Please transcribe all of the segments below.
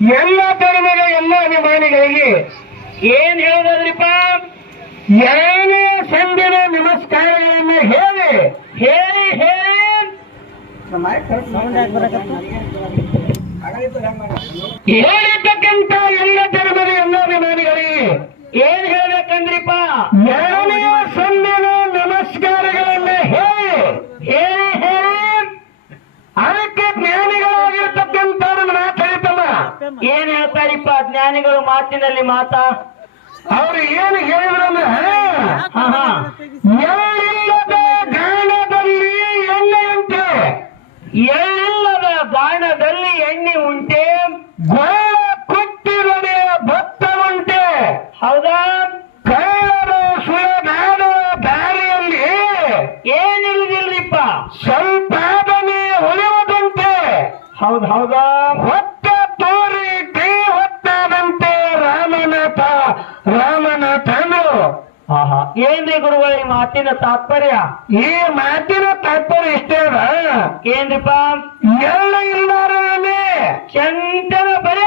ಎಲ್ಲ ಧರ್ಮದ ಎಲ್ಲ ಅಭಿಮಾನಿಗಳಿಗೆ ಏನ್ ಹೇಳೋದ್ರಿಪ್ಪ ಏನೇ ಸಂಧಿನ ನಮಸ್ಕಾರಗಳನ್ನು ಹೇಳಿ. ಹೇಳಿ ಹೇಳಿ. ಹೇಳಿರ್ತಕ್ಕಂಥ ಎಲ್ಲ ಧರ್ಮದ ಎಲ್ಲ ಅಭಿಮಾನಿಗಳಿಗೆ ಏನ್ ಹೇಳ್ಬೇಕಂದ್ರಿಪ್ಪ? ಏನೇ ಸಂಧಿನ ನಮಸ್ಕಾರಗಳನ್ನು ಹೇಳಿ. ಹೇಳಿ ಹೇಳಿ. ಅದಕ್ಕೆ ಜ್ಞಾನಿಗಳಾಗಿರ್ತಕ್ಕಂಥ ಮಾತಾಡ್ತಮ್ಮ ಏನ್ ಹೇಳ್ತಾರಿಪ್ಪ ಜ್ಞಾನಿಗಳು ಮಾತಿನಲ್ಲಿ ಮಾತಾ? ಅವ್ರು ಏನು ಹೇಳಿದ್ರಂದ್ರೆ ತಾತ್ಪರ್ಯ? ಈ ಮಾತಿನ ತಾತ್ಪರ್ಯ ಇಷ್ಟೇ ಅದ? ಏನ್ರಿಪ್ಪ? ಎಲ್ಲ ಇಲ್ಲಾರನೇ ಚಂತನ ಬರೇ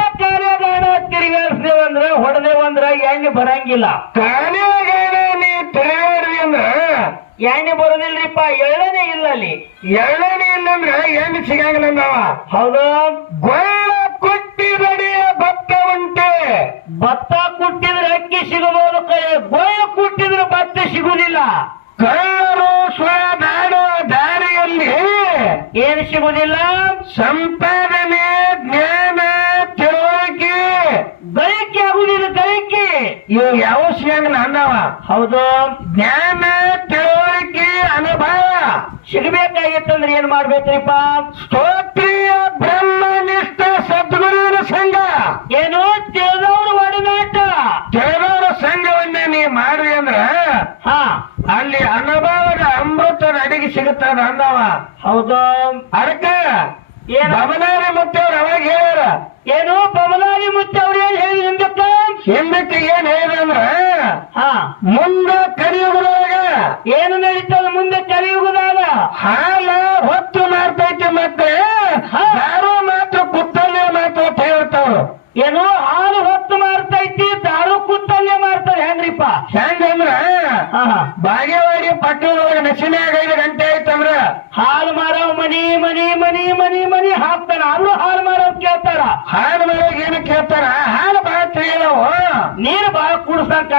ಅಂದ್ರೆ ತಿರುಗಾಡಿಸ್ತೇವಂದ್ರ ಹೊಡೆದೇವಂದ್ರ ಎಣ್ಣೆ ಬರಂಗಿಲ್ಲ. ಕಾಲಿಗಾರ ನೀ ತಿರುಗಾಡ್ರಿ ಅಂದ್ರ? ಎಣ್ಣೆ ಬರೋದಿಲ್ರಿಪ್ಪ ಎಳ್ಳನೆ ಇಲ್ಲ ಅಲ್ಲಿ ಎಳ್ಳನೆ ಇಲ್ಲಂದ್ರ ಎಣ್ಣೆ ಸಿಗಂಗಿಲ್ಲ ಅಂದವ? ಹೌದು. ಗೋಳ ಕುಟ್ಟಿ ಬಡಿಯ ಭತ್ತ ಉಂಟೆ. ಭತ್ತ ಕುಟ್ಟಿದ್ರೆ ಅಕ್ಕಿ ಸಿಗಬಹುದು ಕೈ ಗೋಯ ಕುಟ್ಟಿದ್ರೆ ಭತ್ತ ಸಿಗುದಿಲ್ಲ. ಕಳ್ಳರು ಸ್ವದಾಡುವ ದಾರಿಯಲ್ಲಿ ಏನ್ ಸಿಗುವುದಿಲ್ಲ? ಸಂಪಾದನೆ ಜ್ಞಾನ ತಿಳುವಳಿಕೆ. ಗಳಿಕೆ ಆಗುದಿಲ್ಲ ಗಳಿಕೆ. ಇವು ಯಾವ ಸಿಗಂಗಿಲ್ಲ ಅಂದವ ಹೌದು. ಜ್ಞಾನ ತಿಳುವಳಿಕೆ ಅನುಭವ. ಸಿಗಬೇಕಾಗಿತ್ತಂದ್ರೆ ಏನ್ ಮಾಡ್ಬೇಕ್ರಿಪ್ಪ? ಸ್ತೋತ್ರಿಯ ಬ್ರಹ್ಮನಿಷ್ಠ ಸದ್ಗುರುವಿನ ಸಂಘ ಏನು ತಿಳಿದವ್ರು ಒಡನಾಟ ಕೆಲವರ ಸಂಘವನ್ನೇ ನೀ ಮಾಡ್ರಿ ಅಂದ್ರ ಹಾ ಅಲ್ಲಿ ಅನುಭವದ ಅಮೃತದ ಸಿಗುತ್ತದ ಅಂದವ ಹೌದು. ಅದಕ್ಕ ಏನ? ಬಬಲಾರಿ ಮುತ್ತವ್ರು ಅವಾಗ ಹೇಳ್ಯಾರ. ಏನು? ಬಮನಾರಿ ಮುತ್ತವ್ರ ಅವ್ರು ಏನ್ ಹೇಳಿ ಹಿಂದಕ್ಕ ಹಿಂದಕ್ಕೆ ಏನ್ ಹೇಳಿದ್ರ ಹಾ. ಮುಂದ ಕಲಿಯುಗದೊಳಗ ಏನು ನಡೀತದ ಮುಂದೆ ಕಲಿಯುಗದಾಗ ಹಾಲ ಹೊತ್ತು ಮಾಡ್ತೈತಿ ಮತ್ತೆ ಯಾರು ಮಾತ್ರ ಕುತ್ತಲ್ಲೇ ಮಾತ್ರ ಅಂತ ಹೇಳ್ತಾವ್ರು ಏನು ಹಾಲು ಹೊತ್ತು ಮಾರ್ತೈತಿ ದಾರು ಕುತ್ತಲ್ಲೇ ಮಾರ್ತಾರೆ ಹೆಂಗ್ರಿಪ್ಪ ಹೆಂಗಂದ್ರ ಹಾ ಹಾ. ಬಾಗೇವಾಡಿ ಪಟ್ಟಣದೊಳಗ ನಶಿನ್ಯಾಗ ಐದು ಗಂಟೆ ಆಯ್ತಂದ್ರ ಹಾಲು ಮಾರವ್ ಮನಿ ಮನಿ ಮನಿ ಮನಿ ಮನಿ ಹಾಕ್ತಾನ ಅಲ್ಲೂ ಹಾಲು ಮಾರವ್ ಕೇಳ್ತಾರ ಹಾಲು ಮನೆಯಾಗ ಏನು ಕೇಳ್ತಾರ ಹಾಲು ಬಾಳ ತಿಳಿಯವು ನೀರು ಬಾಳ ಕುಡಿಸಂಗ್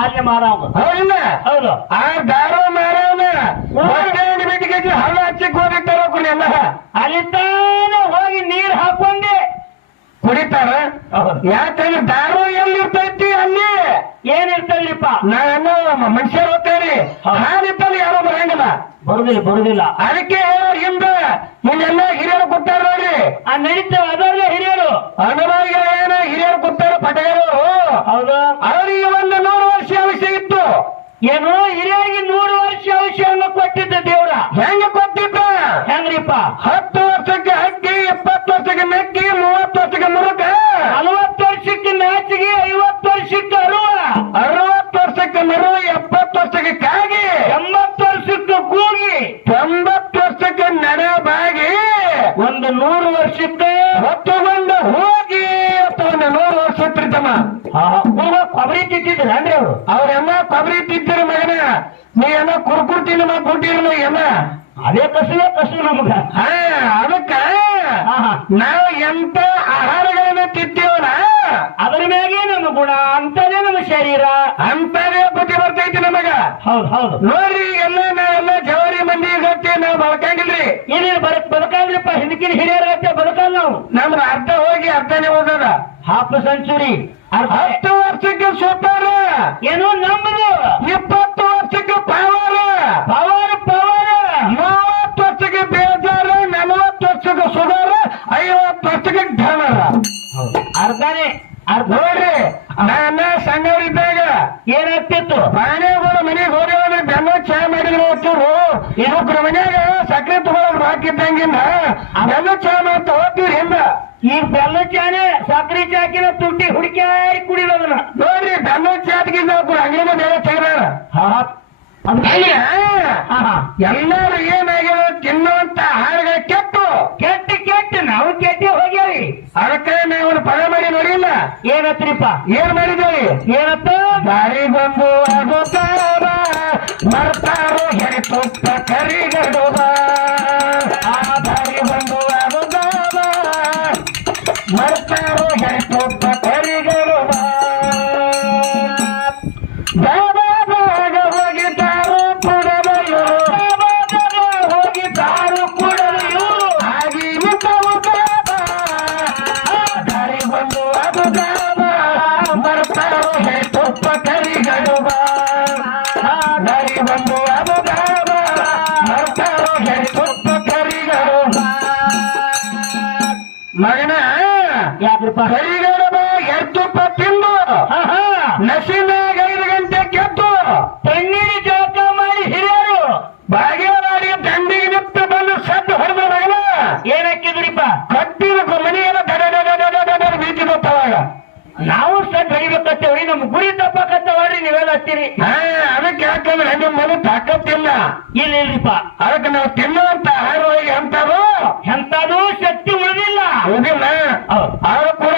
ಕಾಣ್ತಿತ್ತಮ್ಮ ಮಾರಾವ ಹೌದಿಲ್ಲ ಹೌದು. ಆ ದಾರೋ ಮಾರವನ ಹೊಟ್ಟೆ ಬಿಟ್ಟಿಗೆ ಹಳ್ಳ ಹಚ್ಚಿ ಹೋಗಿರ್ತಾರ ಎಲ್ಲ ಅಲ್ಲಿದ್ದಾನ ಹೋಗಿ ನೀರ್ ಹಾಕೊಂಡೆ. ಕುಡಿತಾರ ಯಾಕಂದ್ರೆ ದಾರು ಎಲ್ಲಿರ್ತೈತಿ ಅಲ್ಲಿ? ಏನಿರ್ತಲ್ಲಿಪ್ಪ? ನಾನು ಮನುಷ್ಯರು ಹೋಗ್ತೇವ್ರಿ ಹಾಲಿತ್ತಲ್ಲಿ ಯಾರೋ ಬರಂಗಿಲ್ಲ. ಬರುದಿಲ್ಲ ಬರುದಿಲ್ಲ. ಅದಕ್ಕೆ ಹಿಂದ ಇಲ್ಲೆಲ್ಲ ಹಿರಿಯರು ಕೂತಾರ ನೋಡ್ರಿ ಆ ನಡೀತೇವೆ ಅದರಲ್ಲೇ ಹಿರಿಯರು. ಅನುಭವಿಗಳ ಏನ ಹಿರಿಯರು ಕೂತಾರ ಪಟಗರು ಹೌದು. ಅವರಿಗೆ ಒಂದು ನೂರು ವರ್ಷ ಅವಶ್ಯ ಇತ್ತು ಏನು ಹಿರಿಯರಿಗೆ ನೂರು ವರ್ಷ ಔಷಧ ಕೊಟ್ಟಿದ್ದ ದೇವ್ರ. ಹೆಂಗ ಕೊಟ್ಟಿದ್ದ? ಹೆಂಗ್ರಿಪ್ಪ? ಹತ್ತು ವರ್ಷಕ್ಕೆ ಹಕ್ಕಿ ಎಪ್ಪತ್ತು ವರ್ಷಕ್ಕೆ ಮೆಕ್ಕಿ ಮೂವತ್ತು ವರ್ಷಕ್ಕೆ ಮುರುಕ ನಲವತ್ತು ವರ್ಷಕ್ಕೆ ನಾಚಿಗೆ ಐವತ್ತು ವರ್ಷಕ್ಕೆ ಅರುವ. ಅರವತ್ತು ವರ್ಷಕ್ಕೆ ಮರು ಎಪ್ಪತ್ತು ವರ್ಷಕ್ಕೆ ಕಾಗಿ. ಎಂಬತ್ತು ವರ್ಷಕ್ಕೆ ಕೂಗಿ. ತೊಂಬತ್ತು ವರ್ಷಕ್ಕೆ ನಡಬಾಗಿ ಒಂದು ನೂರು ವರ್ಷಕ್ಕೆ. ಹೊತ್ತುಕೊಂಡು ಹೋಗಿ. ಒಂದು ನೂರು ವರ್ಷ ಕೊಬ್ಬರಿ ತಿಂತಿದ್ರು ಅಂದ್ರೆ ಅವರು ಅವ್ರೆಲ್ಲ ಕೊಬ್ಬರಿ ತಿಂತಿರ ಮಗನ ನೀ ಎಲ್ಲ ಕುರ್ಕುರ್ ತಿನ್ನ ಕೊಟ್ಟಿರಲ್ಲ ಎಲ್ಲ ಅದೇ ಕಸುವೆ ಕಸು ನಮಗ ಹಾ ಅದಕ್ಕ ಹಾ, ಹಾ. ನಾವು ಎಂತ ಆಹಾರಗಳನ್ನ ತಿಂತೀವಲ್ಲ ಅದರ ಮ್ಯಾಗೆ ನಮ್ಮ ಗುಣ ಅಂತದೇ ನಮ್ಮ ಅಂತಾನೆ ಬುದ್ಧಿ ಬರ್ತೈತಿ ನಮಗ. ಹೌದು ಹೌದು. ನೋಡ್ರಿ ಎಲ್ಲ ನಾವೆಲ್ಲ ಜವಾರಿ ಮಂದಿ ಗತಿ ನಾವು ಬಳ್ಕಂಗಿಲ್ರಿ ಇಲ್ಲಿ ಬರಕ್ ಬದುಕಲ್ರಿಪ್ಪ ಹಿಂದಕಿನ ಹಿರಿಯರ ಗತೆ ಬದುಕಲ್ಲ ನಾವು. ನಮ್ದು ಅರ್ಧ ಹೋಗಿ ಅರ್ಧನೆ ಹೋಗದ ಹಾಫ್ ಸೆಂಚುರಿ. ಹತ್ತು ವರ್ಷಕ್ಕೆ ಸೂಪರ್. ಏನು ನಮ್ಮದು ಇಪ್ಪತ್ತು ವರ್ಷಕ್ಕೆ ಪವರ್. Power power. ಮೂವತ್ತು ವರ್ಷಕ್ಕೆ ಬೇಜಾರ ನಲವತ್ತು ವರ್ಷಕ್ಕೆ ಸುಧಾರ ಐವತ್ತು ವರ್ಷಕ್ಕೆ ಧನರ. ಅರ್ಧನೆ ಅರ್ಧ ನೋಡ್ರಿ ನಾನು ಸಣ್ಣವರಿದ್ದಾಗ ಏನಾಗ್ತಿತ್ತು? ಪ್ರಾಣಿಗಳು ಮನೆಗೆ ಹೋದ ಬೆಲ್ಲ ಚಾ ಮಾಡಿದ್ರು ಹೋಗ್ತಿವ್ರು ಇನ್ನೊಬ್ರ ಮನ್ಯಾಗ ಸಕ್ರೆ ತಗೊಳಕ್ ಹಾಕಿದ್ದಂಗಿಂದ ಬೆಲ್ಲ ಚಾ ಮಾಡ್ತಾ ಹೋಗ್ತೀವ್ರಿ ಹಿಂದ ಈ ಬೆಲ್ಲ ಚಾನೆ ಸಕ್ರಿ ಚಾಕಿನ ತುಟ್ಟಿ ಹುಡುಕ್ಯಾರಿ ಕುಡಿಯೋದನ್ನ ನೋಡ್ರಿ ಬೆಲ್ಲ ಒಬ್ಬರು ಅಂಗಡಿ ಮೇಲೆ ತೆಗೆದಾರ. ಎಲ್ಲರೂ ಏನಾಗಿರೋ ತಿನ್ನುವಂತ ಆಹಾರಗಳ ಕೆಟ್ಟು. ಕೆಟ್ಟ ಕೆಟ್ಟ. ನಾವು ಕೆಟ್ಟಿ ಹೋಗ್ಯಾವಿ ಅದಕ್ಕೆ ಏನತ್ರಿಪ್ಪ ಏನ್ ಮಾಡಿದೇವಿ ಏನತ್ತ ದಾರಿ ಬಂದು ಆಗುತ್ತಾರ ಮರ್ತಾರೋ ಹೆರಿ ತುಪ್ಪ ಕರಿಗಡುವ. ಆ ದಾರಿ ಬಂದು ಅದು ಮರ್ತಾರೋ ಹೆರಿ ಯಾಕ್ರಿಪ್ಪ ಕರಿಗಡುವ ಎದ್ದುಪ್ಪ ತಿಂದು ಹಾ ಹಾ ನಶಿನಾಗ ಐದು ಗಂಟೆ ಕೆತ್ತು ತಣ್ಣೀರು ಜಳಕ ಮಾಡಿ ಹಿರಿಯರು ಬಾಗೇವಾಡಿ ದಂಡಿಗೆ ನಿಂತು ಬಂದು ಸದ್ದು ಹೊಡೆದ ಮಗನ ಏನಕ್ಕಿದ್ರಿಪ್ಪ ಕಟ್ಟಿದ ಮನೆಯೆಲ್ಲ ದಡ ದಡ ದಡ ದಡ ದಡ ಬೀಳ್ತಿದ್ದವಾಗ ನಾವು ಸದ್ ಹೊಡಿಬೇಕತ್ತೇವ್ರಿ ನಮ್ ಗುರಿ ತಪ್ಪಕತ್ತವ್ರಿ ನೀವೆಲ್ಲ ಹತ್ತೀರಿ ಹಾ ಅದಕ್ಕೆ ಯಾಕಂದ್ರೆ ನಿಮ್ಮ ಮನೆ ತಾಕತ್ತಿಲ್ಲ ಇಲ್ಲ ಇಲ್ರಿಪ್ಪ ಅದಕ್ಕೆ ನಾವು ತಿನ್ನುವಂತ ಆಹಾರವಾಗಿ ಅಂತದು ಎಂತದೂ ಶಕ್ತಿ ಉಳಿದಿಲ್ಲ ಉದಿಲ್ಲ ಹೌದು. ಆದ್ರೂ ಕೂಡ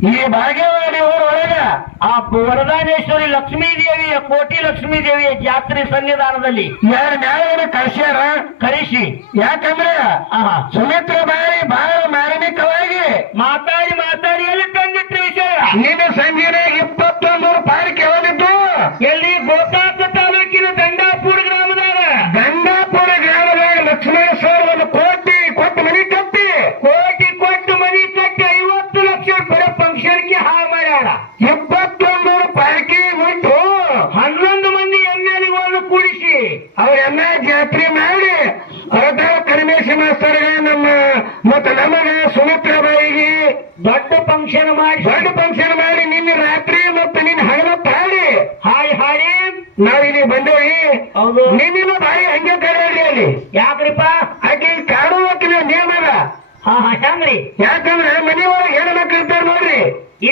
ಈ ಬಾಗೇವಾಡಿ ಊರ ಒಳಗ ಆ ವರದಾನೇಶ್ವರಿ ಲಕ್ಷ್ಮೀ ದೇವಿಯ ಕೋಟಿ ಲಕ್ಷ್ಮೀ ದೇವಿಯ ಯಾರು ನ್ಯಾಯವನ್ನು ಕಳ್ಸ್ಯಾರ? ಕರೆಸಿ ಯಾಕಂದ್ರೆ. ಸುಮಿತ್ರ ಬಾರಿ ಬಹಳ ಮಾರ್ಮಿಕವಾಗಿ ಮಾತಾಡಿ ಮಾತಾಡಿ ಎಲ್ಲಿ ತಂದಿಟ್ಟ ವಿಷಯ ನಿನ್ನೆ ಸುಮಿತ್ರ ಬಾಯಿಗೆ ದೊಡ್ಡ ಫಂಕ್ಷನ್ ಮಾಡಿ. ದೊಡ್ಡ ಫಂಕ್ಷನ್ ಮಾಡಿ ನಿನ್ನ ರಾತ್ರಿ ಮತ್ತು ನಿನ್ನ ಹಗಲತ್ತು ತಾಳಿ. ಹಾಯ್ ಹಾಡಿ ನಾವಿಲ್ಲಿ ಬಂದೇವಿ. ಹೌದು. ನಿನ್ನಿನ ಬಾಯಿ ಹಂಗೆ ಕರೆಯಲ್ರಿ ಅಲ್ಲಿ. ಯಾಕ್ರಿಪ್ಪ? ಆಕೆ ಕಾಡುವಕ್ಕಿನ ನಿಯಮದ ಹಾ ಹಾ ಹೆಂಗ್ರಿ? ಯಾಕಂದ್ರೆ ಮನೆಯೊಳಗೆ ಮಕ್ಕಳು ಇರ್ತಾರೆ ನೋಡ್ರಿ.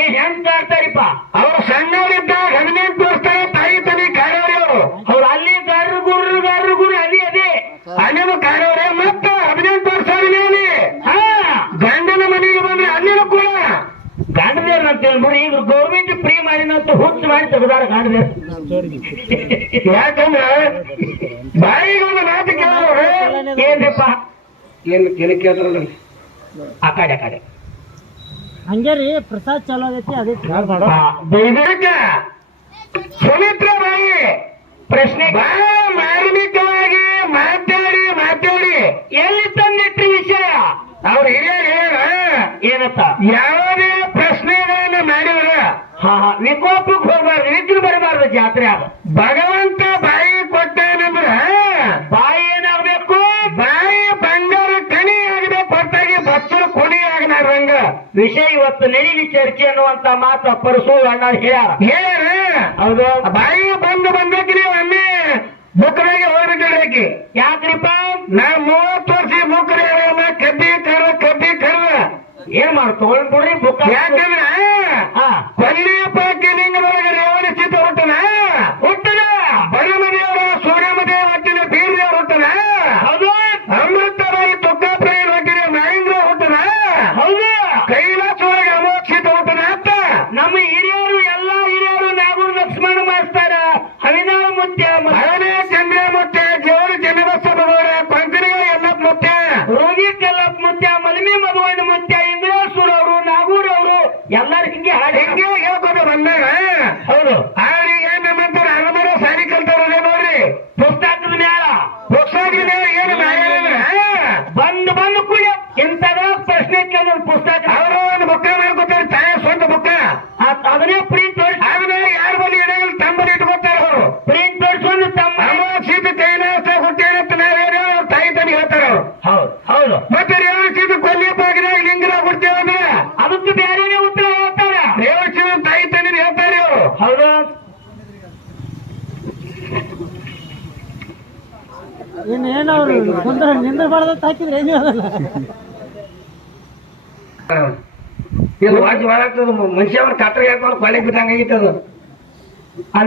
ಏನ್ ಹೆಂಗ್ ಕಾಡ್ತಾರಿಪ್ಪ ಅವ್ರು ಸಣ್ಣವರಿದ್ದಾಗ ಹದಿನೆಂಟು ವರ್ಷದ ತಾಯಿ ತನಿ ಕಾಡವ್ರಿ ಅವರು ಅವ್ರು ಅಲ್ಲಿ ಗಾರ್ರು ಗುರ್ರು ಗಾರ್ರು ಗುರು ಅಲ್ಲಿ ಅದೇ ಅಲ್ಲಿನೂ ಕಾಡವ್ರೆ ಮತ್ತ ಹದಿನೆಂಟು ವರ್ಷ ಆದ್ಮೇಲೆ ಹಾ ಗಂಡನ ಮನೆಗೆ ಬಂದ್ರೆ ಅಲ್ಲಿನೂ ಕೂಡ ಗಾಂಧದೇವ್ರ ಅಂತ ಹೇಳ್ಬಿಡಿ ಈಗ ಗೌರ್ಮೆಂಟ್ ಮಾಡಿನಂತ ಹುಚ್ಚು ಮಾಡಿ ತೆಗೆದಾರ ಗಾಂಧದೇವ್ ಯಾಕಂದ್ರೆ ಬಾಯಿಗೆ ಒಂದು ಮಾತು ಕೇಳೋರು ಏನ್ರಿಪ್ಪ? ಏನು ಏನು ಕೇಳ್ತಾರಲ್ಲ ಆ ಕಡೆ ಆ ಕಡೆ ಹಂಗೆ ರೀ ಪ್ರಸಾದ್ ಚಲೋ ಆಗೈತಿ ಅದೇ ಬೈದಕ್ಕ ಸುಮಿತ್ರ ಬಾಯಿ. ಪ್ರಶ್ನೆ. ಮಾರ್ಮಿಕವಾಗಿ ಮಾತಾಡಿ ಮಾತಾಡಿ. ಎಲ್ಲಿ ತಂದಿಟ್ರಿ ವಿಷಯ? ಅವ್ರು ಹಿರಿಯರು ಹೇಳ ಏನತ್ತ ಯಾವುದೇ ಪ್ರಶ್ನೆಗಳನ್ನ ಮಾಡಿದ್ರ ಹಾ ಹಾ. ವಿಕೋಪಕ್ಕೆ ಹೋಗ್ಬಾರ್ದು ವಿಘ್ನ ಬರಬಾರ್ದು ಜಾತ್ರೆ ಆಗ ಭಗವಂತ ಬಾಯಿ ಕೊಟ್ಟೇನಂದ್ರೆ ಬಾಯಿ ಏನಾಗ್ಬೇಕು? ಬಾಯಿ ಬಂಗಾರ ಕಣಿ ಆಗಬೇಕು ಕೊಟ್ಟಾಗಿ ಭಕ್ತರು ಕೊಡಿ ಆಗನಾರಂಗ ವಿಷಯ ಇವತ್ತು ನಡೀಲಿ ಚರ್ಚೆ ಅನ್ನುವಂತ ಮಾತು ಪರಸು ಅಣ್ಣ ಹೇಳ್ಯಾರ. ಹೇಳ ಹೌದು. ಬಾಯಿ ಬಂದು ಬಂದಕ್ಕೆ ನೀವು ಒಮ್ಮೆ ಬುಕ್ರಾಗೆ ಹೋಗ್ಬಿಟ್ಟಿರ್ಬೇಕಿ ಮಾಡ್ ತಗೊಂಡ್ಬಿಡ್ರಿ ಬುಕ್ ಯಾಕಂದ್ರ ಹಾ ಕೊಲ್ಲಿಯಪ್ಪ ಪ್ರಿಂಟ್ ತೋರಿಸಿ ಆದ್ಮೇಲೆ ಯಾರ ಬಳಿ ಇಡಂಗಿಲ್ಲ ತಮ್ಮ ಬಳಿ ಇಟ್ಕೊತಾರೆ ಅವರು. ಪ್ರಿಂಟ್ ತೋರಿಸ್ಕೊಂಡು ತಮ್ಮ ಅಮೋಕ್ಷಿತ ಕೈಲಾಸ ಹುಟ್ಟೇನಂತ ನಾವೇನೋ ಅವ್ರ ತಾಯಿ ತನಿ ಹೇಳ್ತಾರ ಅವ್ರು. ಹೌದು ಹೌದು. ಮತ್ತೆ ರೇವಣಸಿದ ಕೊಲ್ಲಿಯಪ್ಪ ಆಗಿದಾಗ ಲಿಂಗದಾಗ ಅಂದ್ರೆ? ಅದಕ್ಕೆ ಬೇರೆನೇ ಉತ್ತರ ಹೇಳ್ತಾರ? ರೇವಣಸಿದ ತಾಯಿ ತನಿ ಹೇಳ್ತಾರೆ ಅವರು. ಹೌದು? ಇನ್ನೇನವ್ರು ಕುಂದ್ರ ನಿಂದ್ರ ಬಾರ್ದಂತ ಹಾಕಿದ್ರೆ ಏನು ಅದಲ್ಲ ಮಾಡಾಗ್ತದ ಮನುಷ್ಯ ಅವ್ರ ಕಟ್ಟ ಹಾಕೊಂಡು ಕೊಳೆ ಬಿದ್ದಂಗ ಆಗಿತ್ತು ಅದು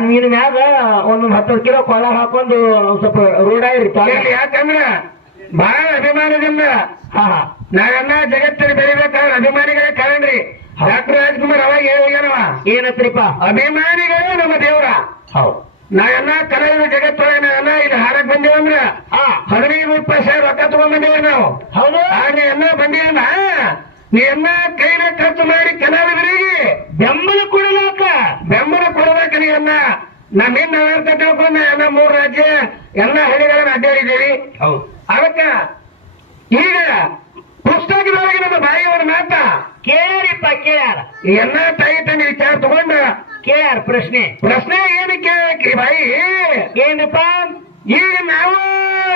ನೀನ್ ಮ್ಯಾಗ ಒಂದ್ ಹತ್ತು ಕಿಲೋ ಕೊಳ ಹಾಕೊಂಡು ಸ್ವಲ್ಪ ರೂಢ ಇರಿ ಇಲ್ಲಿ ಯಾಕಂದ್ರ ಬಹಳ ಅಭಿಮಾನದಿಂದ. ನಾವೆಲ್ಲ ಜಗತ್ತಲ್ಲಿ ಬೆಳಿಬೇಕಾದ್ರೆ ಅಭಿಮಾನಿಗಳೇ ಕಾರಣ್ರಿ. ಡಾಕ್ಟರ್ ರಾಜ್ಕುಮಾರ್ ಅವಾಗ ಹೇಳಿಗನವ ಏನತ್ರಿಪ್ಪ? ಅಭಿಮಾನಿಗಳೇ ನಮ್ಮ ದೇವ್ರ. ಹೌದು. ನಾವೆಲ್ಲ ಕಲಾವಿದ ಜಗತ್ತೊಳಗೆ ನಾವೆಲ್ಲ ಇಲ್ಲಿ ಹಾಡಕ್ ಬಂದೇವಂದ್ರ ಹದಿನೈದು ಇಪ್ಪತ್ತು ಸಾವಿರ ರೊಕ್ಕ ತಗೊಂಡ್ ಬಂದೇವಿ ನಾವು. ಹೌದು. ಆಗ ಎಲ್ಲ ಬಂದೇವಲ್ಲ ಎಲ್ಲ ಕೈನ ಖರ್ಚು ಮಾಡಿ ಕಲಾವಿದರಿಗೆ ಬೆಂಬಲ ಕೊಡಲಾಕ ಬೆಂಬಲ ಕೊಡಬೇಕು ಅನ್ನ ನಮ್ಮಿಂದ ನಾವೇಂತ ತಿಳ್ಕೊಂಡು ಎಲ್ಲ ಮೂರು ರಾಜ್ಯ ಎಲ್ಲ ಹಳ್ಳಿಗಳನ್ನ ಅಡ್ಡಾಡಿದ್ದೀವಿ. ಅದಕ್ಕ ಈಗ ಪುಸ್ತಕದೊಳಗೆ ನಮ್ಮ ಬಾಯಿ ಒಂದು ಮಾತ. ಕೇಳ್ಯಾರಿಪ್ಪ ಕೇಳ್ಯಾರ ಎಲ್ಲ ತಾಯಿ ತಂದೆ ವಿಚಾರ ತಗೊಂಡ. ಕೇಳ್ಯಾರ ಪ್ರಶ್ನೆ. ಪ್ರಶ್ನೆ ಏನು ಕೇಳಕ್ರಿ ಬಾಯಿ? ಏನಪ್ಪ ಈಗ ನಾವು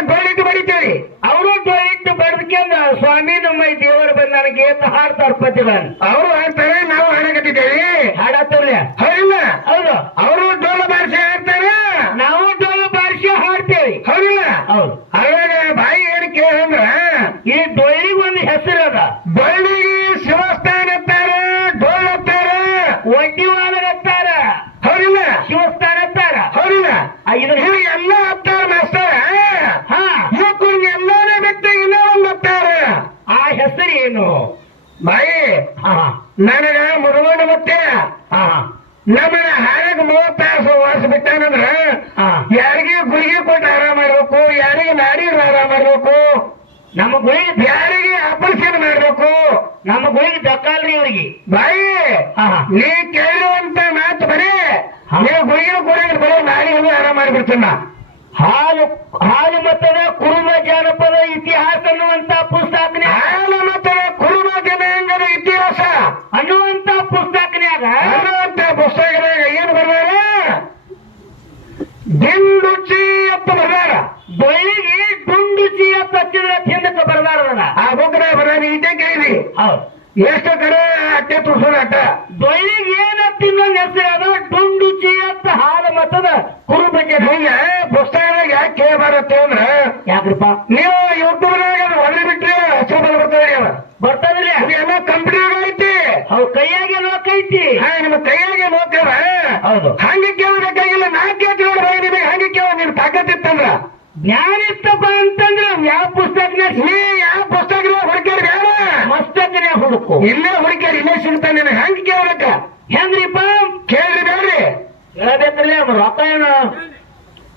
ಡೊಳ್ಳಿಟ್ಟು ಬಡಿತೇವೆ. ಅವರು ಇಟ್ಟು ಬಡ್ಕೊಂಡ ಸ್ವಾಮಿ ನಮ್ಮ ದೇವರ ಬಂದ ನನಗೆ ಅಂತ ಹಾಡ್ತಾರ ಪದ್ಯಗಳನ್ನು ಅವರು ಹಾಡ್ತಾರೆ ನಾವು ಹಾಡಕತ್ತಿದ್ದೇವೆ. ಹಾಡತ್ತವ್ರೆ ಹೌದಿಲ್ಲ? ಹೌದು. ಅವರು ಡೋಲ ಬಾರಿಸಿ ಹಾಡ್ತಾರೆ. ನಾವು ಡೋಲು ಬಾರಿಸಿ ಹಾಡ್ತೇವೆ. ಹೌದಿಲ್ಲ? ಹೌದು. ಅವಾಗ ಬಾಯಿ ಏನು ಕೇಳಂದ್ರ ಈ ಡೊಳ್ಳಿಗೆ ಒಂದು ಹೆಸರು ಅದ. ಬಳ್ಳಿಗೆ ಶಿವಸ್ಥಾನ ಅಂತಾರೆ ಡೋಲ್ ಅಂತಾರೆ ಒಡ್ಡಿ ವಾದಗತ್ತಾರ ಹೌದಿಲ್ಲ? ಶಿವಸ್ಥಾನ ಅಂತಾರ ಹೌದಿಲ್ಲ? ಇವು ಎಲ್ಲ ಹತ್ತಾರ ಮಾಸ್ತರ ಹಾ ಇವಕ್ಕೂರ್ಗೆ ಎಲ್ಲಾನೇ ವ್ಯಕ್ತಿ ಇನ್ನೂ ಒಂದು ಹತ್ತಾರ ಆ ಏನು ಬಾಯಿ. ನನಗ ಮುರುಗೋಣ ಮತ್ತೆ? ನಮ್ಮನ ಹಾಡಕ್ ಮೂವತ್ತಾಸು ತಾಸು ವಾಸ ಬಿಟ್ಟಾನಂದ್ರ ಯಾರಿಗೆ ಗುಳಿಗೆ ಕೊಟ್ಟು ಆರಾಮ ಮಾಡ್ಬೇಕು? ಯಾರಿಗೆ ನಾಡಿ ಆರಾಮ ಮಾಡ್ಬೇಕು? ನಮ್ಮ ಗುಳಿಗೆ ಯಾರಿಗೆ ಆಪರೇಷನ್ ಮಾಡ್ಬೇಕು? ನಮ್ಮ ಗುಳಿಗೆ ದಕ್ಕಲ್ರಿ ಅವ್ರಿಗೆ. ಬಾಯಿ. ನೀ ಕೇಳುವಂತ ಮಾತು ಬರೀ. ನೀವು ಗುಳಿಗೆ ಕೊಡ ಬರೀ ನಾಡಿಗೆ ಆರಾಮ ಮಾಡ್ಬಿಡ್ತೀನ. ಹಾಲು ಹಾಲು ಮತ್ತದ ಕುರುಬ ಜಾನಪದ ಇತಿಹಾಸ ಅನ್ನುವಂತ ಪುಸ್ತಕನೇ ಹಾಲು ಮತ್ತು ಕುರುಬ ಜನಾಂಗದ ಇತಿಹಾಸ ಅನ್ನುವಂತ ಪುಸ್ತಕನ್ಯಾಗ ಅನ್ನುವಂತ ಪುಸ್ತಕದಾಗ ಏನು ಬರ್ದಾರ ದಿಂಡುಚ್ಚಿ ಅಂತ ಬರ್ದಾರ ಬೆಳಿಗ್ಗೆ ಡುಂಡುಚಿ ಅಂತ ಹಚ್ಚಿದ್ರೆ ಹಿಂದಕ್ಕೆ ಬರ್ದಾರದನ್ನ ಆ ಬುಕ್ನ ಬರ್ದಾರ ಇದೇ ಕೇಳಿ ಹೌದು ಎಷ್ಟು ಕಡೆ ಅಟ್ಟೆ ತುಳ್ಸೋದ ಅಟ್ಟ ಏನ ತಿನ್ನೋ ಇನ್ನೊಂದು ಹೆಸರು ಅದು ಡುಂಡುಚಿ ಅಂತ ಹಾಲು ಮತದ ಕುರುಬಕ್ಕೆ ಜನ ಈಗ ಪುಸ್ತಕದಾಗ ಯಾಕೆ ಬರುತ್ತೆ ಅಂದ್ರ? ಯಾಕ್ರಪ್ಪ? ನೀವು ಯೂಟ್ಯೂಬ್ನಾಗ ಹೊರಗೆ ಬಿಟ್ರಿ ಹೆಸರು ಬಂದು ಬರ್ತದೆ ಬರ್ತದಿಲ್ಲ. ಎಲ್ಲ ಕಂಪ್ನಿಗಳು ಐತಿ. ಅವ್ರ ಕೈಯಾಗೆ ಲೋಕೈತಿ ಹಾ ನಿಮ್ಮ ಕೈಯಾಗೆ ನೋಡ್ತೇವ ಹೌದು. ಹಂಗೆ ಕೇಳಬೇಕಾಗಿಲ್ಲ ನಾ ಕೇಳ್ತಿ ನೋಡಿ ಬೈ ನಿಮಗೆ ಹಂಗೆ ಕೇಳ ನಿನ್ ತಾಕತ್ತಿತ್ತಂದ್ರ. ಜ್ಞಾನ ಇತ್ತಪ್ಪ ಅಂತಂದ್ರೆ ಯಾವ ಪುಸ್ತಕನ ನೀ ಯಾವ ಪುಸ್ತಕ ಹುಡುಕ್ಯಾರ ಬೇಡ ಮಸ್ತಕನೇ ಹುಡುಕು ಇಲ್ಲೇ ಹುಡುಕ್ಯಾರ ಇಲ್ಲೇ ಸಿಗ್ತಾನೆ ನಿನಗೆ ಹೆಂಗ್ ಕೇಳ್ಬೇಕ? ಹೆಂಗ್ರಿಪ್ಪ ಕೇಳ್ರಿ ಬೇಡ್ರಿ. ಅವ್ರ ರೊಕ್ಕ ಏನು?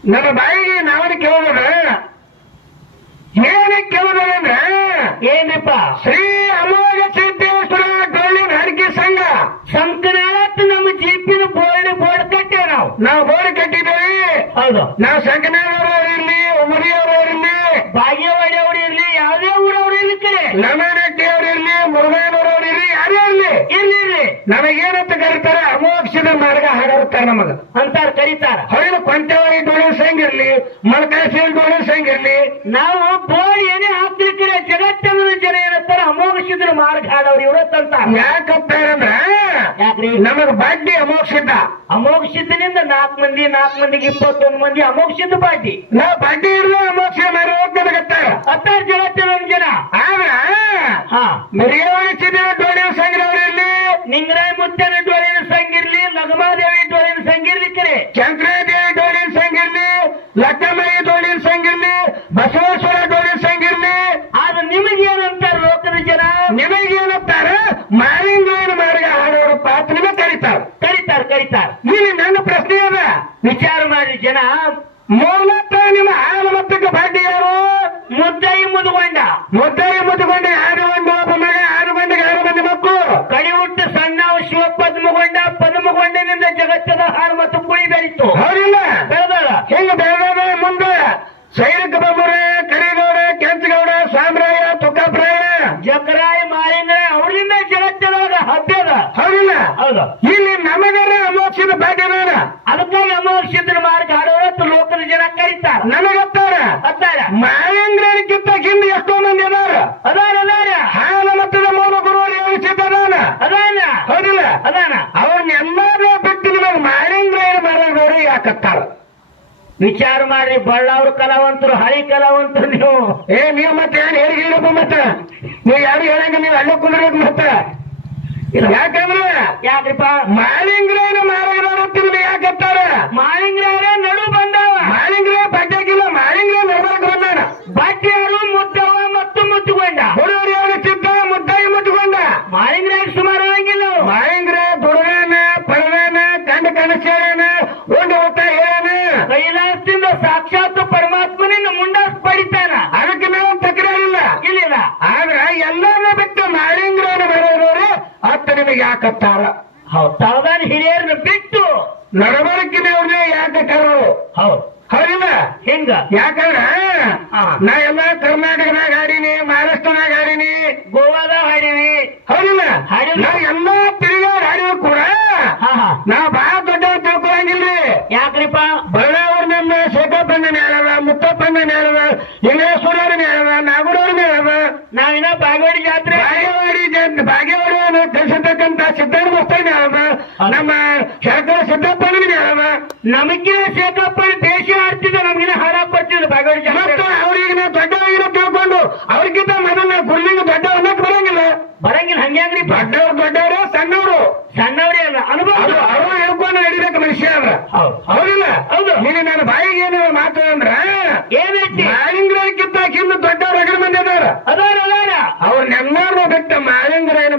ನನ್ನ ಬಾಯಿಗೆ ನಾವನ್ನ ಕೇಳೋಣ ಏನಕ್ಕೆ ಕೇಳೋದಂದ್ರ ಏನ್ರಿಪ್ಪ ಶ್ರೀ ಅಮೋಘ ಸಿದ್ದೇಶ್ವರ ಡೊಳ್ಳಿನ ಹರಕೆ ಸಂಘ. ಸಂಕನಾಳತ್ ನಮ್ಮ ಜೀಪಿನ ಬೋರ್ಡ್ ಬೋರ್ಡ್ ಕಟ್ಟೇವ್ ನಾವು. ನಾವು ಬೋರ್ಡ್ ಕಟ್ಟಿದ್ದೇವೆ. ಹೌದು. ನಾವು ಸಂಕನವರು ಇರ್ಲಿ ಉಮರಿಯವರು ಇರ್ಲಿ ಬಾಗೇವಾಡಿ ಅವ್ರು ಇರ್ಲಿ ಯಾವ್ದೇ ಊರವ್ರು ಇರ್ಲಿ ಕರೆ ನಮನಟ್ಟಿ ಅವ್ರು ಇರ್ಲಿ ಮುರುಘಾನವ್ರವ್ರು ಇರ್ಲಿ ಯಾರೇ ಇರ್ಲಿ ಇರ್ಲಿ ಇರ್ಲಿ ನಮಗೇನಂತ ಕರೀತಾರೆ ಅಮೋಕ್ಷದ ಮಾರ್ಗ ಹಾಡಿರ್ತಾರೆ ನಮಗ. ಅಂತಾರ ಕರೀತಾರ. ಹೊರಗೆ ಕೊಂಟೆವರಿ ಸಂಘ ಇರ್ಲಿ ಮಳಕಾಸಿ ಡೋಳಿನ ಇರ್ಲಿ ನಾವು ಬೋರ್ಡ್ ಏನೇ ಹಾಕ್ತಿರ್ತೀರ ಜಗತ್ತಂದ್ರ ಜನ ಏನಂತಾರ ಅಮೋಘಿಸಿದ್ರ ಮಾರ್ಕ್ ಹಾಡವ್ರು ಇವತ್ತಂತ ಯಾಕಪ್ಪ ಯಾಕ್ರಿ? ನಮಗ ಬಡ್ಡಿ ಅಮೋಕ್ಷಿದ್ದ ಅಮೋಘ ಸಿದ್ಧನಿಂದ ನಾಲ್ಕು ಮಂದಿ ನಾಲ್ಕು ಮಂದಿಗೆ ಇಪ್ಪತ್ತೊಂದು ಮಂದಿ ಅಮೋಕ್ಷಿದ್ದ ಸಿದ್ಧ ನಾ ನಾವು ಬಡ್ಡಿ ಇರ್ಲಿ ಅಮೋಕ್ಷ ಮಾಡಿ ಹೋಗ್ಬೇಕಾಗತ್ತಾರ ಹತ್ತಾರು ಜಗತ್ತಿನ ಜನ. ಆದ್ರ ಹಾ. ಮಿರಿಯವಾಡಿ ಸಿದ್ದ ಡೋಳಿನ ಸಂಘದವ್ರು ಇರ್ಲಿ? ನಿಂಗರಾಯ ಮುತ್ತನ ಡೋಳಿನ ಸಂಗಿರ್ಲಿ ನಗಮಾದೇವಿ ಡೋಳಿನ ಸಂಗಿರ್ಲಿ ಕರೆ ಚಂದ್ರದೇವಿ ಡೋಳಿನ ಸಂಗಿರ್ಲಿ ಇರ್ಲಿ ಲಕ್ಕಮಯ್ಯ ಡೋಳಿನ ಸಂಘ ಇರ್ಲಿ ಬಸವೇಶ್ವರ ಡೋಳಿನ ಸಂಗಿರ್ಲಿ ನಿಮಗೇನಂತಾರ ಲೋಕದ ಜನ? ನಿಮಗೇನಂತಾರ? ಮಾರಿಂಗೇನ ಮಾರ್ಗ ಹಾಡೋರು ಪಾಪ ನಿಮಗೆ ಕರೀತಾರ. ಕರೀತಾರ ಕರೀತಾರ. ಇಲ್ಲಿ ನನ್ನ ಪ್ರಶ್ನೆ ಅದ. ವಿಚಾರ ಮಾಡಿ ಜನ. ಮೂಲತಃ ನಿಮ್ಮ ಹಾಲು ಮತ್ತಕ್ಕೆ ಬಡ್ಡಿ ಯಾರು? ಮುದ್ದಾಯಿ ಮುದುಗೊಂಡ. ಮುದ್ದಾಯಿ ಮುದ್ದುಕೊಂಡು ಆರು ಒಂದು ಒಬ್ಬ ಮಗ ಆರು ಮಂದಿಗೆ ಆರು ಮಂದಿ ಮಕ್ಕಳು ಕಡಿ ಹುಟ್ಟು ಸಣ್ಣ ಶಿವ ಪದ್ಮಗೊಂಡ ಪದ್ಮಗೊಂಡನಿಂದ ಜಗತ್ತದ ಹಾರು ಮತ್ತು ಕುಳಿ ಬೆಳೀತು ಹೌದಿಲ್ಲ ಬೆಳೆದಾಳ ಹಿಂಗ ಬೆಳೆದ ಮುಂದೆ ಸೈನಿಕ ಬಬ್ಬರ ಕರಿಗೌಡ ಕೆಂಚಗೌಡ ಸಾಮ್ರಾಯ ತುಕ್ಕಪ್ರಾಯ ಜಕರಾಯ ಮಾಲಿಂಗ ಅವರಿಂದ ಜಗತ್ತದಾಗ ಹಬ್ಬದ ಹೌದಿಲ್ಲ ಹೌದು ಇಲ್ಲಿ ನಮಗರ ಅಮೋಕ್ಷದ ಭಾಗ್ಯ ಬೇಡ ಅದಕ್ಕಾಗಿ ಅಮೋಘ ಸಿದ್ಧನ ಮಾರ್ಗ ಹಾಡೋರ ಲೋಕದ ಜನ ಕರೀತಾರ ನನಗತ್ತಾರ ಹತ್ತಾರ ಮಾಯಂಗ್ರನಿಕ್ಕಿಂತ ಹಿಂದೆ ಎಷ್ಟೋ ಮಂದಿ ಅದಾರ ಅದಾರ ಅದಾರ ಹಾಲ ಮಟ್ಟದ ಮೂಲ ಗುರುಗಳು ಯೋಚಿಸಿದ್ದಾನ ಅದಾನ ಹೌದಿಲ್ಲ ಅದಾನ ಅವನ್ನೆಲ್ಲರೂ ಬಿಟ್ಟು ನಿಮಗೆ ಮಾಯಂಗ್ರ ಮಾಡೋರು ಯಾಕತ್ತಾರ ವಿಚಾರ ಮಾಡಿ ಬಳ್ಳಾವ್ರ ಕಲಾವಂತರು ಹಳಿ ಕಲಾವಂತರು ನೀವು. ಏ ನೀವು ಮತ್ತೆ ಏನ್ ಹೇಳಿರಪ್ಪ ಮತ್ತ? ನೀವು ಯಾರು ಹೇಳಂಗ ನೀವು ಅಲ್ಲೇ ಕುಂದ್ರಬೇಕು ಮತ್ತ? ಯಾಕಂದ್ರೆ ಯಾಕ್ರಿಪ್ಪ? ಮಾಲಿಂಗ್ರೇನ ಮಾರಾಟ ಯಾಕತ್ತಾರ ಮಾಲಿಂಗ್ರಾರ ನಡು ಬಂದಾವ. ಸಾಕ್ಷಾತ್ ಪರಮಾತ್ಮನಿಂದ ಮುಂಡಾಸ್ ಪಡಿತಾನ. ಅದಕ್ಕೆ ನಾವು ತಕರಾರಿಲ್ಲ ಇಲ್ಲ. ಆದ್ರ ಎಲ್ಲಾರ ಬಿಟ್ಟು ನಾಳೇಂದ್ರವ್ರು ಬರೋರವ್ರು ಅತ್ತ ನಿಮಗೆ ಯಾಕತ್ತಾರ ಹೌದು. ತಾವಾನ ಹಿರಿಯರನ್ನ ಬಿಟ್ಟು ನಡವಳಿಕೆ ಅವ್ರನ್ನ ಯಾಕೆ ಕರೋರು ಹೌದು. ಹೌದಿಲ್ಲ? ಹಿಂಗ? ಯಾಕಂದ್ರ ನಾ ಎಲ್ಲಾ ನಾವಿನ ಬಾಗೋಡಿ ಜಾತ್ರೆ. ಬಾಗೇವಾಡಿ ಜನ ಬಾಗೇವಾಡಿ ಕಳಿಸತಕ್ಕಂತ ಸಿದ್ಧಾರ್ಥ ಮಸ್ತಾಗಿ ನ್ಯಾಳದ ನಮ್ಮ ಶೇಖರ ಸಿದ್ದಪ್ಪನಿಗೆ ಅವ. ನಮಗಿನ ಶೇಖಪ್ಪ ದೇಶ ಆಡ್ತಿದ್ದ ನಮಗಿನ ಹಾಡಕ್ ಕೊಡ್ತಿದ್ರು ಬಾಗವಾಡಿ ಜಾತ್ರೆ. ಅವ್ರಿಗೆ ನಾವು ದೊಡ್ಡವಾಗಿರೋ ತಿಳ್ಕೊಂಡು ಅವ್ರಿಗಿಂತ ಮೊದಲ ಗುರುಲಿಂಗ ದೊಡ್ಡ ಅನ್ನಕ್ ಬರಂಗಿಲ್ಲ. ಬರಂಗಿಲ್ಲ ಹಂಗ್ಯಾಂಗ್ರಿ ದೊಡ್ಡವ್ರು ದೊಡ್ಡವರು ಸಣ್ಣವರು. ಸಣ್ಣವರೇ ಅಲ್ಲ ಅನುಭವ ಅದು ಅವರು ಹೇಳ್ಕೊಂಡು ನಡಿಬೇಕು ಮನುಷ್ಯ ಅವ್ರ. ಹೌದು. ಹೌದಿಲ್ಲ? ಹೌದು. ನೀನು ನನ್ನ ಬಾಯಿಗೆ ಏನು ಮಾತು ಅಂದ್ರ ಏನೈತಿ ಅದಾರ ಅದಾರ. ಅದಾರ ಅವ್ರನ್ನೆಲ್ಲಾರು ಬಿಟ್ಟ ಮಾಳಿಂಗ್ರ ಏನು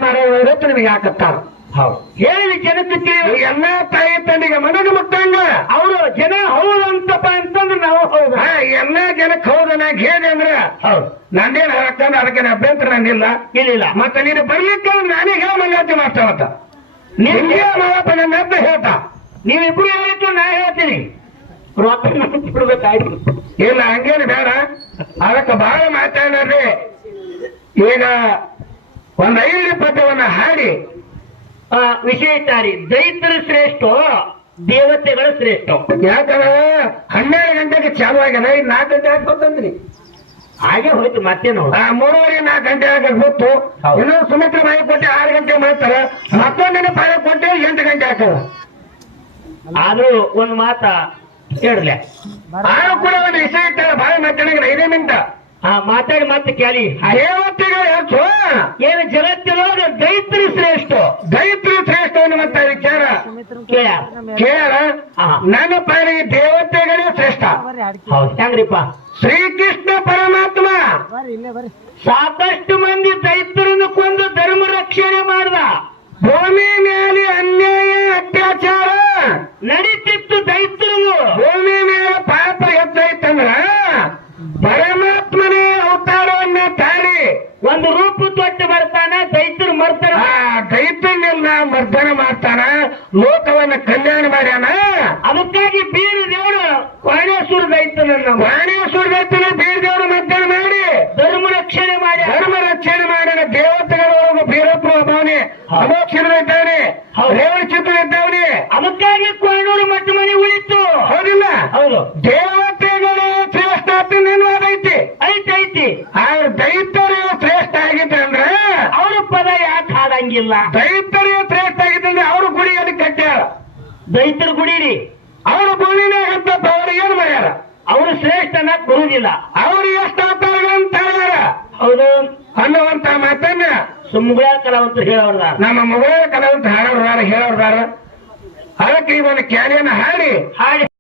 ನಿಮಗೆ ಹಾಕತ್ತಾರ. ಹೌದು. ಹೇಳಿ ಜನಕ್ಕೆ ಎಲ್ಲಾ ತಾಯಿ ತಂದಿಗೆ ಮನಗ ಮುಟ್ಟಂಗ. ಅವರು ಜನ ಹೌದಂತಪ್ಪ ಅಂತಂದ್ರೆ ನಾವು ಹೌದು. ಆ, ಎಲ್ಲಾ ಜನಕ್ಕೆ ಹೌದನ ಹೇಳಿ ಅಂದ್ರೆ? ಹೌದು. ನಂದೇನು ಹಾಕಂದ್ರೆ ಅದಕ್ಕೆ ಅಭ್ಯಂತರ ನಂದಿಲ್ಲ. ಇಲ್ಲ ಮತ್ತೆ ನೀನು ಬರ್ಲಿಕ್ಕೆ ನಾನೇ ಹೇಳ ಮಂಗಾತಿ ಮಾಡ್ತಾವತ್ತ ನಿಮ್ಗೆ ಮಾಡಪ್ಪ ನನ್ನ ಹೇಳ್ತಾ. ನೀವಿಬ್ರು ಹೇಳಿತ್ತು ನಾ ಹೇಳ್ತೀನಿ. ರೊಕ್ಕ ಬಿಡ್ಬೇಕಾಯ್ತು. ಇಲ್ಲ ಹಂಗೇನು ಬೇಡ. ಅದಕ್ಕೆ ಬಹಳ ಮಾತಾಡ್ರಿ ಈಗ ಒಂದ್ ಐದು ಪದ್ಯವನ್ನ ಹಾಡಿ. ಆ, ವಿಷಯ ತಾರಿ ದೈತ್ಯರು ಶ್ರೇಷ್ಠ ದೇವತೆಗಳು ಶ್ರೇಷ್ಠ. ಯಾಕಂದ್ರೆ ಹನ್ನೆರಡು ಗಂಟೆಗೆ ಚಾಲು ಆಗ್ಯದ. ಈಗ ನಾಲ್ಕು ಗಂಟೆ ಆಗ್ಬೋದಂದ್ರಿ ಹಾಗೆ ಹೋಯ್ತು ಮತ್ತೇನು ಮೂರುವರೆ ನಾಲ್ಕು ಗಂಟೆ ಆಗಕ್ ಗೊತ್ತು ಹೌದು. ಇನ್ನೊಂದು ಸುಮಿತ್ರ ಬಾಯಿ ಕೊಟ್ಟೆ ಆರು ಗಂಟೆ ಮಾಡ್ತಾರ. ಮತ್ತೊಂದಿನ ಪಾಯ ಕೊಟ್ಟೆ ಎಂಟು ಗಂಟೆ ಆಗ್ತದ. ಆದ್ರೂ ಒಂದು ಮಾತ ಆರು ಕೂಡ ಒಂದು ವಿಷಯ ಐದೇ ನಿಂತ ಆ ಮಾತಾಡಿ ಮತ್ತೆ ಕೇಳಿ. ದೇವತೆಗಳು ಹೆಚ್ಚು ಏನು ಜಗತ್ತಿನೊಳಗೆ ಶ್ರೇಷ್ಠ? ದೈತ್ರಿ ಶ್ರೇಷ್ಠ ಅನ್ನುವಂತ ವಿಚಾರ ಕೇಳ. ನನ್ನ ಪಾಲಿಗೆ ದೇವತೆಗಳೇ ಶ್ರೇಷ್ಠ. ಹೌದು. ಹೆಂಗ್ರಿಪ್ಪ? ಶ್ರೀಕೃಷ್ಣ ಪರಮಾತ್ಮ. ಸಾಕಷ್ಟು ಮಂದಿ ದೈತ್ಯರನ್ನು ಕೊಂದು ಧರ್ಮ ರಕ್ಷಣೆ ಮಾಡ್ದ. ಭೂಮಿ ಮೇಲೆ ಅನ್ಯಾಯ ಅತ್ಯಾಚಾರ ನಡೀತಿತ್ತು ದೈತ್ಯರು. ಭೂಮಿ ಮೇಲೆ ಪಾಪ ಹೆಚ್ಚೈತಂದ್ರ ಪರಮಾತ್ಮನೇ ಅವತಾರವನ್ನ ತಾಳಿ ಒಂದು ರೂಪ ತೊಟ್ಟು ಬರ್ತಾನ ದೈತ್ಯರು ಮರ್ತಾರ. ಆ ದೈತ್ಯನೆಲ್ಲ ಮರ್ದನ ಮಾಡ್ತಾನ ಲೋಕವನ್ನ ಕಲ್ಯಾಣ ಮಾಡ್ಯಾನ. ಅದಕ್ಕಾಗಿ ಬೀರ ದೇವರು ಕೊರಣೇಶ್ವರ ದೈತ್ಯನನ್ನ ವಾಣೇಶ್ವರ ದೈತ್ಯನ ಬೀರ್ದೇವರು ಮರ್ದನ ಮಾಡಿ. ಧರ್ಮ ರಕ್ಷಣೆ ಮಾಡಿ ಧರ್ಮ ರಕ್ಷಣೆ ಮಾಡಿದ ದೇವತೆಗಳವರೆಗೂ ಬೀರಪ್ಪ ಭಾವನೆ ಅಮೋಕ್ಷರ ಇದ್ದಾನೆ ಹೌದು. ರೇವಣ ಚಿತ್ರ ಇದ್ದಾವನೆ ಅದಕ್ಕಾಗಿ ಕೊರನೂರು ಮಟ್ಟ ಮನೆ ಉಳಿತು ಹೌದಿಲ್ಲ ಹೌದು ದೇವತೆಗಳೇ ಶ್ರೇಷ್ಠ ಅಂತ ನಿನ್ವಾದೈತಿ ಐತಿ ಐತಿ ಆ ದೈತ್ಯರೇ ಶ್ರೇಷ್ಠ ಆಗಿದ್ರೆ ಅಂದ್ರೆ ಅವ್ರ ಪದ ಯಾಕೆ